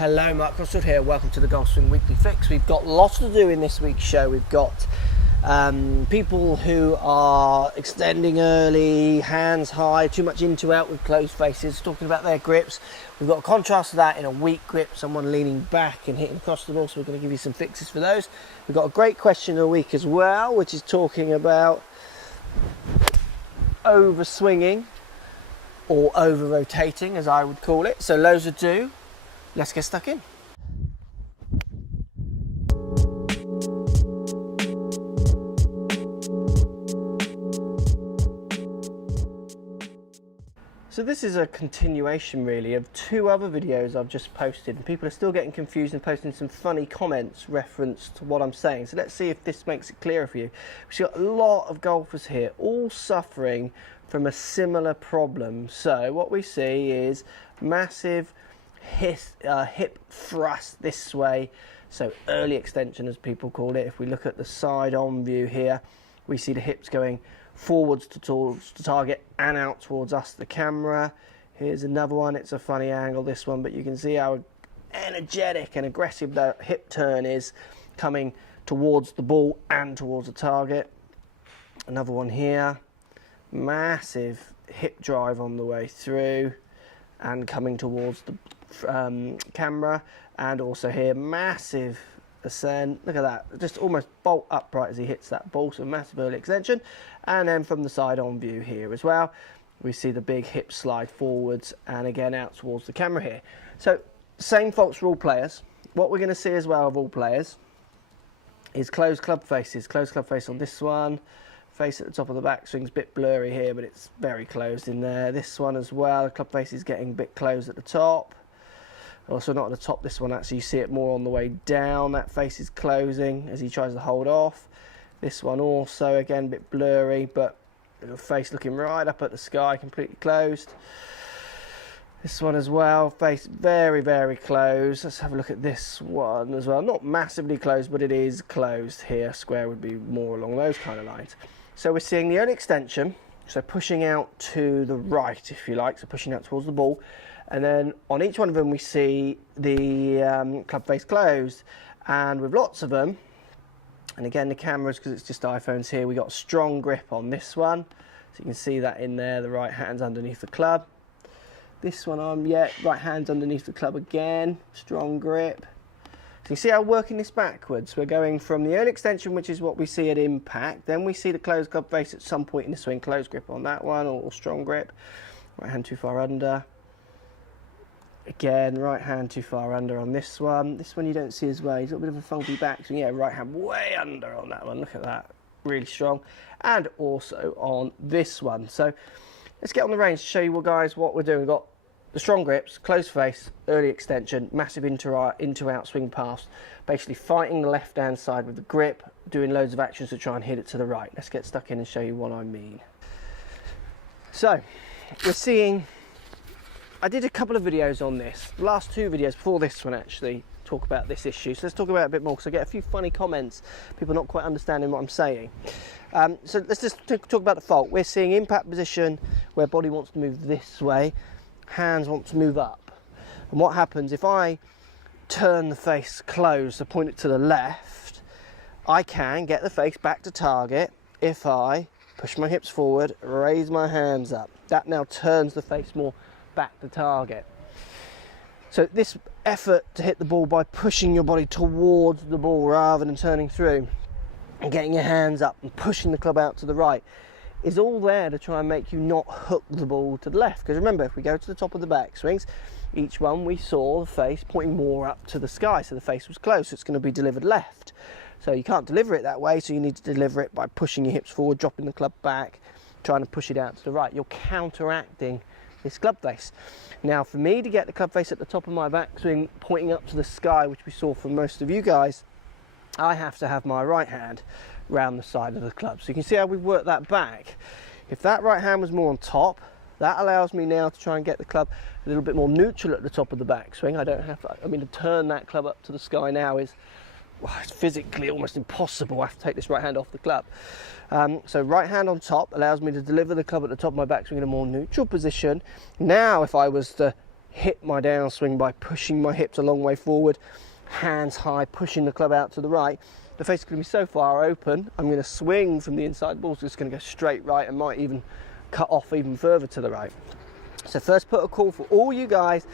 Hello, Mark Crossfield here. Welcome to the Golf Swing Weekly Fix. We've got lots to do in this week's show. We've got people who are extending early, hands high, too much into out with closed faces, talking about their grips. We've got a contrast to that in a weak grip, someone leaning back and hitting across the ball, so we're going to give you some fixes for those. We've got a great question of the week as well, which is talking about over swinging or over rotating, as I would call it. So loads to do. Let's get stuck in. So this is a continuation really of two other videos I've just posted, and people are still getting confused and posting some funny comments reference to what I'm saying. So let's see if this makes it clearer for you. We've got a lot of golfers here all suffering from a similar problem. So what we see is massive hip thrust this way, so early extension as people call it. If we look at the side on view here, we see the hips going forwards towards the target and out towards us, the camera. Here's another one. It's a funny angle, this one, but you can see how energetic and aggressive the hip turn is coming towards the ball and towards the target. Another one here, massive hip drive on the way through and coming towards the camera, and also here massive ascent. Look at that, just almost bolt upright as he hits that ball, so massive early extension. And then from the side on view here as well, we see the big hip slide forwards and again out towards the camera here. So same faults for all players. What we're going to see as well of all players is closed club faces. Closed club face on this one, face at the top of the backswing's a bit blurry here, but it's very closed in there. This one as well, club face is getting a bit closed at the top. Also not at the top, this one actually you see it more on the way down. That face is closing as he tries to hold off. This one also again a bit blurry, but the face looking right up at the sky, completely closed. This one as well, face very, very closed. Let's have a look at this one as well. Not massively closed, but it is closed here. Square would be more along those kind of lines. So we're seeing the early extension, so pushing out to the right, if you like, so pushing out towards the ball. And then on each one of them we see the club face closed, and with lots of them, and again the cameras, because it's just iPhones here, we got a strong grip on this one, so you can see that in there, the right hand's underneath the club. This one right hand's underneath the club again, strong grip. So you see how we're working this backwards. We're going from the early extension, which is what we see at impact, then we see the closed club face at some point in the swing, closed grip on that one, or strong grip, right hand too far under. Again, right hand too far under on this one. This one you don't see as well. He's got a bit of a funky backswing. Yeah, right hand way under on that one. Look at that. Really strong. And also on this one. So let's get on the range to show you guys what we're doing. We've got the strong grips, closed face, early extension, massive into-out swing pass. Basically fighting the left-hand side with the grip, doing loads of actions to try and hit it to the right. Let's get stuck in and show you what I mean. So we're seeing... I did a couple of videos on this, the last two videos before this one actually, talk about this issue. So let's talk about it a bit more, because I get a few funny comments, people not quite understanding what I'm saying. So let's just talk about the fault. We're seeing impact position where body wants to move this way, hands want to move up. And what happens if I turn the face closed, so point it to the left, I can get the face back to target if I push my hips forward, raise my hands up. That now turns the face more back to target. So this effort to hit the ball by pushing your body towards the ball rather than turning through and getting your hands up and pushing the club out to the right is all there to try and make you not hook the ball to the left. Because remember, if we go to the top of the backswings, each one we saw the face pointing more up to the sky, so the face was close, so it's going to be delivered left. So you can't deliver it that way, so you need to deliver it by pushing your hips forward, dropping the club back, trying to push it out to the right. You're counteracting this club face. Now for me to get the club face at the top of my backswing pointing up to the sky, which we saw from most of you guys, I have to have my right hand round the side of the club. So you can see how we've worked that back. If that right hand was more on top, that allows me now to try and get the club a little bit more neutral at the top of the backswing. I don't have to, to turn that club up to the sky now is, well, it's physically almost impossible. I have to take this right hand off the club. So right hand on top allows me to deliver the club at the top of my backswing in a more neutral position. Now if I was to hit my downswing by pushing my hips a long way forward, hands high, pushing the club out to the right, the face is going to be so far open, I'm going to swing from the inside, the ball's just going to go straight right and might even cut off even further to the right. So first put a call for all you guys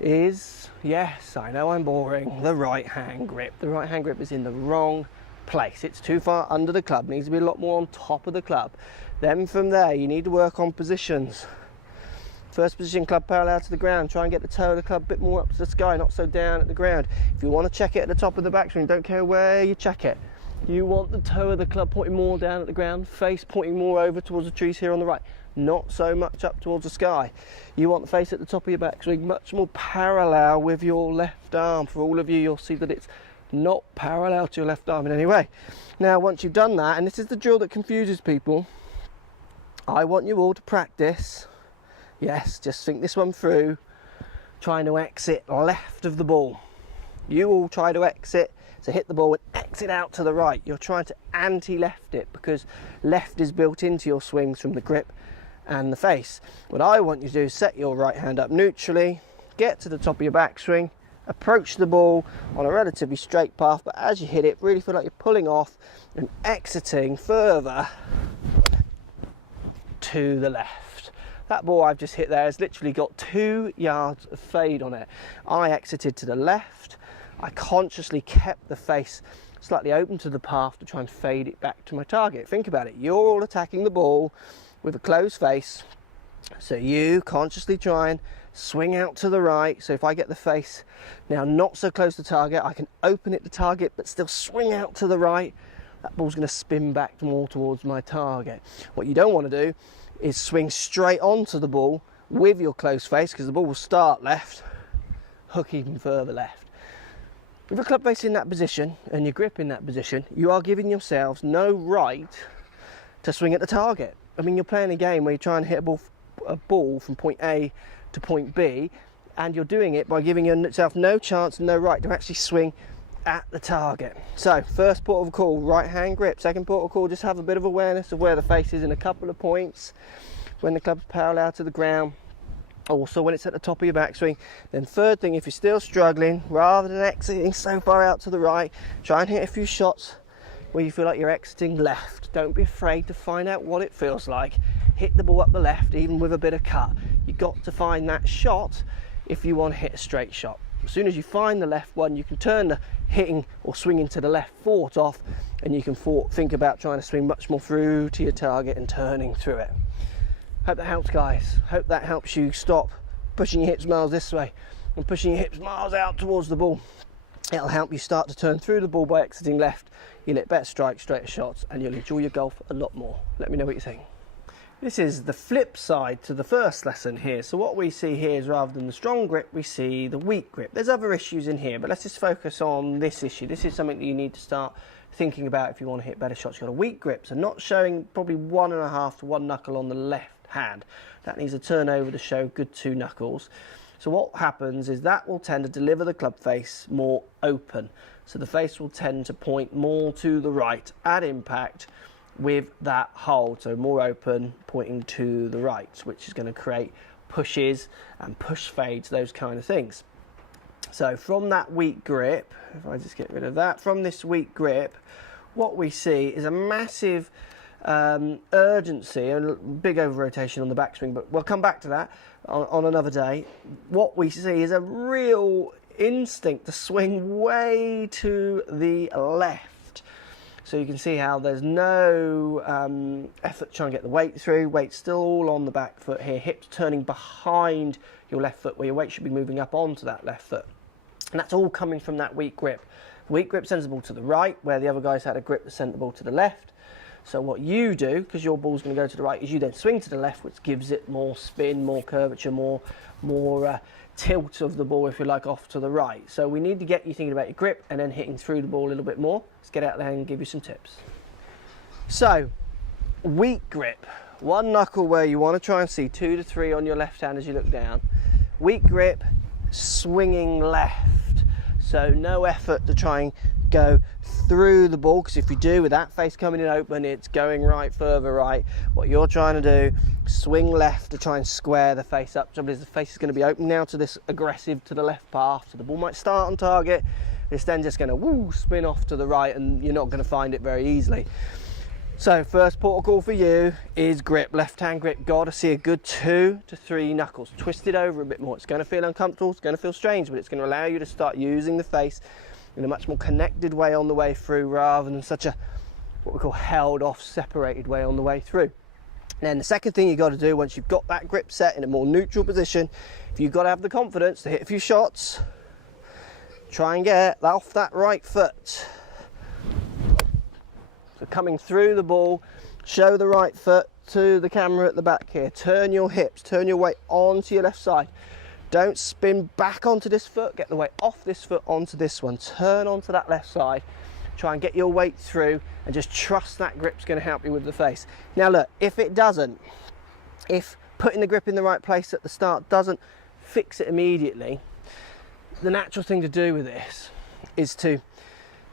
is, yes, I know I'm boring, the right hand grip. The right hand grip is in the wrong place. It's too far under the club, needs to be a lot more on top of the club. Then from there you need to work on positions. First position, club parallel to the ground. Try and get the toe of the club a bit more up to the sky, not so down at the ground. If you want to check it at the top of the backswing, don't care where you check it. You want the toe of the club pointing more down at the ground, face pointing more over towards the trees here on the right, not so much up towards the sky. You want the face at the top of your backswing much more parallel with your left arm. For all of you, you'll see that it's not parallel to your left arm in any way. Now, once you've done that, and this is the drill that confuses people, I want you all to practice. Yes, just think this one through, trying to exit left of the ball. You all try to exit, so hit the ball and exit out to the right. You're trying to anti-left it because left is built into your swings from the grip and the face. What I want you to do is set your right hand up neutrally, get to the top of your backswing, approach the ball on a relatively straight path, but as you hit it, really feel like you're pulling off and exiting further to the left. That ball I've just hit there has literally got 2 yards of fade on it. I exited to the left. I consciously kept the face slightly open to the path to try and fade it back to my target. Think about it. You're all attacking the ball with a closed face. So you consciously try and swing out to the right. So if I get the face now not so close to target, I can open it to target but still swing out to the right. That ball's going to spin back more towards my target. What you don't want to do is swing straight onto the ball with your closed face, because the ball will start left, hook even further left. With a club face in that position and your grip in that position, you are giving yourselves no right to swing at the target. I mean, you're playing a game where you're trying to hit a ball from point A to point B, and you're doing it by giving yourself no chance and no right to actually swing at the target. So first port of call, right hand grip. Second port of call, just have a bit of awareness of where the face is in a couple of points when the club's parallel to the ground, also when it's at the top of your backswing. Then third thing, if you're still struggling, rather than exiting so far out to the right, try and hit a few shots where you feel like you're exiting left. Don't be afraid to find out what it feels like. Hit the ball up the left, even with a bit of cut. You've got to find that shot if you want to hit a straight shot. As soon as you find the left one, you can turn the hitting or swinging to the left fort off, and you can think about trying to swing much more through to your target and turning through it. Hope that helps, guys. Hope that helps you stop pushing your hips miles this way and pushing your hips miles out towards the ball. It'll help you start to turn through the ball by exiting left. You'll hit better strikes, straighter shots, and you'll enjoy your golf a lot more. Let me know what you think. This is the flip side to the first lesson here. So what we see here is, rather than the strong grip, we see the weak grip. There's other issues in here, but let's just focus on this issue. This is something that you need to start thinking about if you want to hit better shots. You've got a weak grip, so not showing probably 1.5 to 1 knuckle on the left hand. That needs a turn over to show good 2 knuckles. So what happens is that will tend to deliver the club face more open. So the face will tend to point more to the right at impact with that hold, so more open, pointing to the right, which is going to create pushes and push fades, those kind of things. So from that weak grip, if I just get rid of that, from this weak grip, what we see is a massive urgency and a big over rotation on the backswing, but we'll come back to that on another day. What we see is a real instinct to swing way to the left. So you can see how there's no effort trying to get the weight through. Weight's still all on the back foot here. Hips turning behind your left foot, where your weight should be moving up onto that left foot. And that's all coming from that weak grip. The weak grip sends the ball to the right, where the other guys had a grip that sent the ball to the left. So what you do, because your ball's going to go to the right, is you then swing to the left, which gives it more spin, more curvature, more tilt of the ball, if you like, off to the right. So we need to get you thinking about your grip and then hitting through the ball a little bit more. Let's get out there and give you some tips. So, weak grip. 1 knuckle where you want to try and see 2 to 3 on your left hand as you look down. Weak grip, swinging left. So no effort to try and go through the ball, because if you do, with that face coming in open, it's going right, further right. What you're trying to do, swing left to try and square the face up. Trouble is, the face is going to be open now to this aggressive to the left path, so the ball might start on target. It's then just going to spin off to the right, and you're not going to find it very easily. So first protocol for you is grip, left hand grip. Got to see a good 2 to 3 knuckles. Twist it over a bit more. It's going to feel uncomfortable, it's going to feel strange, but it's going to allow you to start using the face in a much more connected way on the way through, rather than such a, what we call, held off, separated way on the way through. Then the second thing you've got to do, once you've got that grip set in a more neutral position, if you've got to have the confidence to hit a few shots, try and get off that right foot. So coming through the ball, show the right foot to the camera at the back here. Turn your hips, turn your weight onto your left side. Don't spin back onto this foot, get the weight off this foot onto this one. Turn onto that left side, try and get your weight through, and just trust that grip's going to help you with the face. Now look, if it doesn't, if putting the grip in the right place at the start doesn't fix it immediately, the natural thing to do with this is to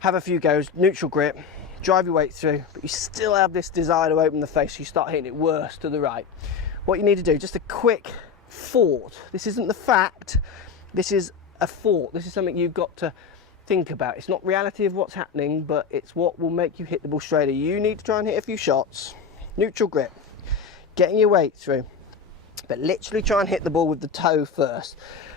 have a few goes, neutral grip, drive your weight through, but you still have this desire to open the face, so you start hitting it worse to the right. What you need to do, just a quick thought. This isn't the fact, this is a thought. This is something you've got to think about. It's not reality of what's happening, but it's what will make you hit the ball straighter. You need to try and hit a few shots, neutral grip, getting your weight through, but literally try and hit the ball with the toe first.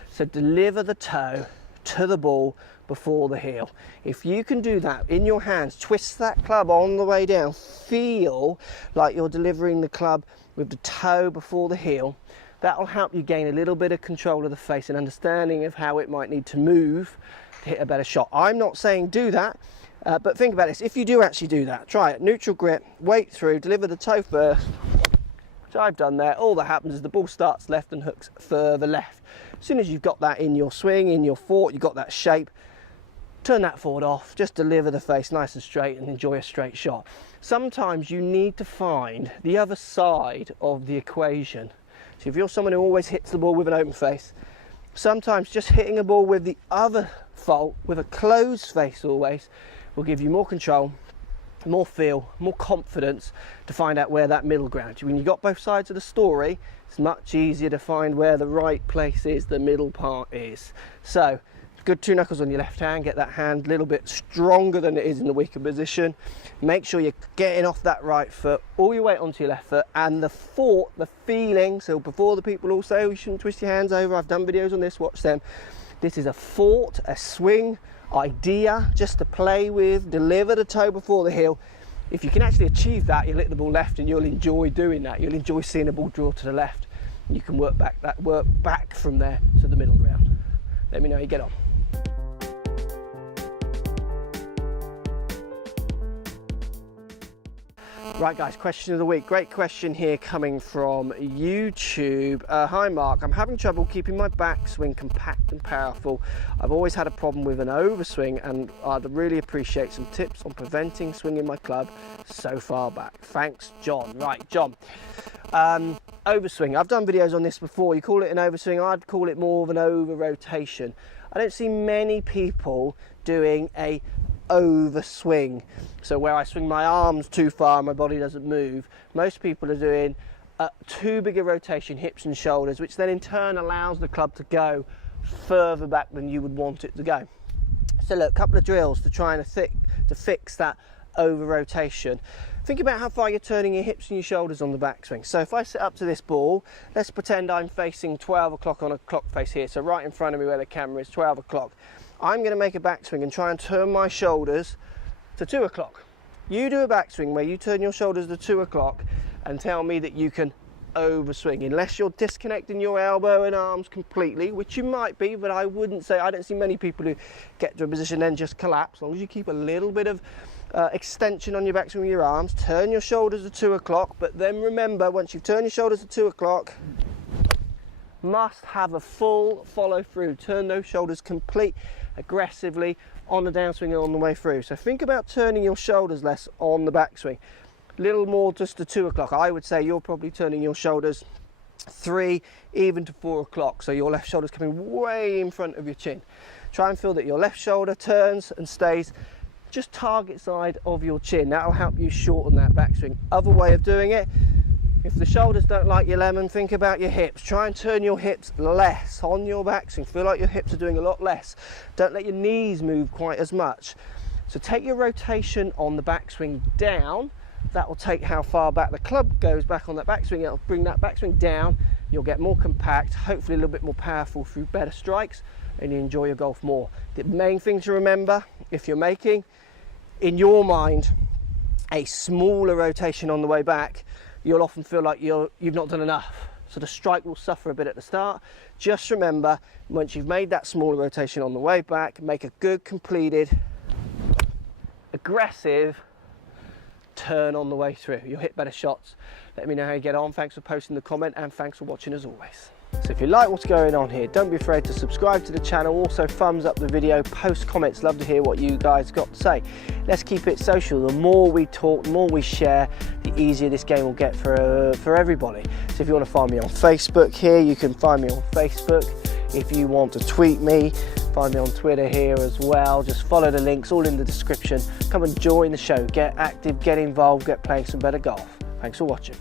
So deliver the toe to the ball before the heel. If you can do that in your hands, twist that club on the way down, feel like you're delivering the club with the toe before the heel, that will help you gain a little bit of control of the face and understanding of how it might need to move to hit a better shot. I'm not saying do that, but think about this. If you do actually do that, try it. Neutral grip, weight through, deliver the toe first. So I've done there. All that happens is the ball starts left and hooks further left. As soon as you've got that in your swing, in your fort, you've got that shape, turn that forward off, just deliver the face nice and straight and enjoy a straight shot. Sometimes you need to find the other side of the equation. So if you're someone who always hits the ball with an open face, sometimes just hitting a ball with the other fault, with a closed face always, will give you more control, more feel, more confidence to find out where that middle ground. When you've got both sides of the story, it's much easier to find where the right place is, the middle part is. So good 2 knuckles on your left hand, get that hand a little bit stronger than it is in the weaker position. Make sure you're getting off that right foot, all your weight onto your left foot, and the thought, the feeling. So before the people all say, oh, you shouldn't twist your hands over, I've done videos on this, watch them. This is a thought, a swing idea just to play with, deliver the toe before the heel. If you can actually achieve that, you'll hit the ball left and you'll enjoy doing that. You'll enjoy seeing the ball draw to the left. You can work back from there to the middle ground. Let me know how you get on. Right guys, question of the week. Great question here coming from YouTube. Hi Mark, I'm having trouble keeping my backswing compact and powerful. I've always had a problem with an overswing and I'd really appreciate some tips on preventing swinging my club so far back. Thanks, John. Right, John. Overswing. I've done videos on this before. You call it an overswing, I'd call it more of an over rotation. I don't see many people doing a overswing, so where I swing my arms too far and my body doesn't move. Most people are doing too big a rotation, hips and shoulders, which then in turn allows the club to go further back than you would want it to go. So look, a couple of drills to try and fix that over rotation. Think about how far you're turning your hips and your shoulders on the backswing. So if I sit up to this ball, let's pretend I'm facing 12 o'clock on a clock face here, so right in front of me where the camera is, 12 o'clock. I'm going to make a backswing and try and turn my shoulders to 2 o'clock. You do a backswing where you turn your shoulders to 2 o'clock and tell me that you can overswing, unless you're disconnecting your elbow and arms completely, which you might be, but I wouldn't say, I don't see many people who get to a position then just collapse. As long as you keep a little bit of extension on your backswing with your arms, turn your shoulders to 2 o'clock, but then remember, once you've turned your shoulders to 2 o'clock, must have a full follow through. Turn those shoulders complete aggressively on the downswing and on the way through. So think about turning your shoulders less on the backswing. A little more just to 2 o'clock. I would say you're probably turning your shoulders 3, even to 4 o'clock. So your left shoulder's coming way in front of your chin. Try and feel that your left shoulder turns and stays just target side of your chin. That'll help you shorten that backswing. Other way of doing it, if the shoulders don't like your lemon, think about your hips. Try and turn your hips less on your backswing. Feel like your hips are doing a lot less. Don't let your knees move quite as much. So take your rotation on the backswing down. That will take how far back the club goes back on that backswing. It'll bring that backswing down. You'll get more compact, hopefully a little bit more powerful through better strikes, and you enjoy your golf more. The main thing to remember, if you're making, in your mind, a smaller rotation on the way back, you'll often feel like you've not done enough. So the strike will suffer a bit at the start. Just remember, once you've made that smaller rotation on the way back, make a good, completed, aggressive turn on the way through. You'll hit better shots. Let me know how you get on. Thanks for posting the comment, and thanks for watching as always. So if you like what's going on here, don't be afraid to subscribe to the channel. Also thumbs up the video, post comments. Love to hear what you guys got to say. Let's keep it social. The more we talk, the more we share, the easier this game will get for everybody. So if you want to find me on Facebook here, you can find me on Facebook. If you want to tweet me, find me on Twitter here as well. Just follow the links, all in the description. Come and join the show. Get active, get involved, get playing some better golf. Thanks for watching.